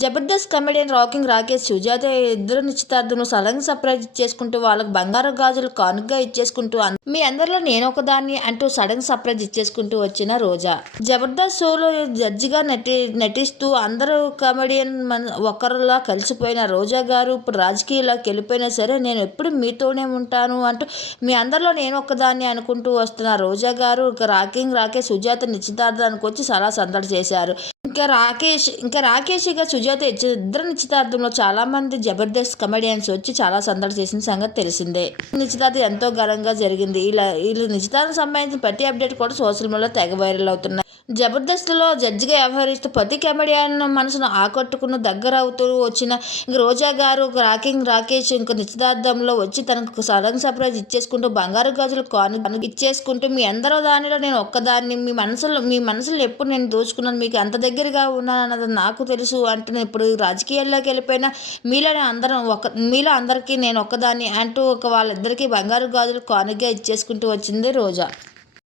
Jabardasth comedian rocking Rakesh Sujatha ఇద్దరు నిశ్చితార్థం sudden surprise ఇచ్చేసుకుంటూ వాళ్ళకి బంగారు గాజులు కానుకగా ఇచ్చేసుకుంటూ మీ అందరిలో నేను ఒకదాన్ని అంటూ సడన్ సర్ప్రైజ్ ఇచ్చేసుకుంటూ వచ్చిన రోజా. జబర్దస్త్ షోలో జడ్జిగా నటి నటిస్తూ అందరూ కమెడియన్ మన ఒకరిలా కలిసిపోయిన రోజా గారు ఇప్పుడు రాజకీయాల్లోకి వెళ్ళిపోయినా సరే నేను ఎప్పుడు మీతోనే ఉంటాను అంటూ మీ అందరిలో నేను ఒకదాన్ని అనుకుంటూ వస్తున్న రోజా గారు రాకింగ్ రాకేష్ సుజాత నిశ్చితార్థానికి వచ్చి చాలా సందడి చేశారు. ఇంకా రాకేష్ ఇంకా రాకేష్ ఇక సుజాత ఇద్దరు నిశ్చితార్థంలో చాలా మంది జబర్దస్త్ కమెడియన్స్ వచ్చి చాలా సందడి చేసిన సంగతి తెలిసిందే. నిశ్చితార్థం ఎంతో ఘనంగా జరిగింది. ఇలా వీళ్ళు నిశ్చితార్థం సంబంధించిన ప్రతి అప్డేట్ కూడా సోషల్ మీడియాలో తెగ వైరల్ అవుతున్నాయి. జబర్దస్త్లో జడ్జిగా వ్యవహరిస్తూ ప్రతి కమెడియన్ మనసును ఆకట్టుకున్న దగ్గర అవుతూ వచ్చిన ఇంక రోజా గారు ఒక రాకింగ్ రాకేష్ ఇంక నిశ్చితార్థంలో వచ్చి తనకు సడన్ సర్ప్రైజ్ ఇచ్చేసుకుంటూ బంగారు గాజులు కాను ఇచ్చేసుకుంటూ మీ అందరో దానిలో నేను ఒక్కదాన్ని మీ మనసులో మీ మనసులో ఎప్పుడు నేను దోచుకున్నాను మీకు అంత దగ్గరగా ఉన్నాను అన్నది నాకు తెలుసు అంటూ నేను ఇప్పుడు రాజకీయాల్లోకి వెళ్ళిపోయినా మీలో అందరం ఒక మీలో అందరికీ నేను ఒక్కదాన్ని అంటూ ఒక వాళ్ళిద్దరికీ బంగారు గాజులు కానుగా ఇచ్చేసుకుంటూ వచ్చింది రోజా.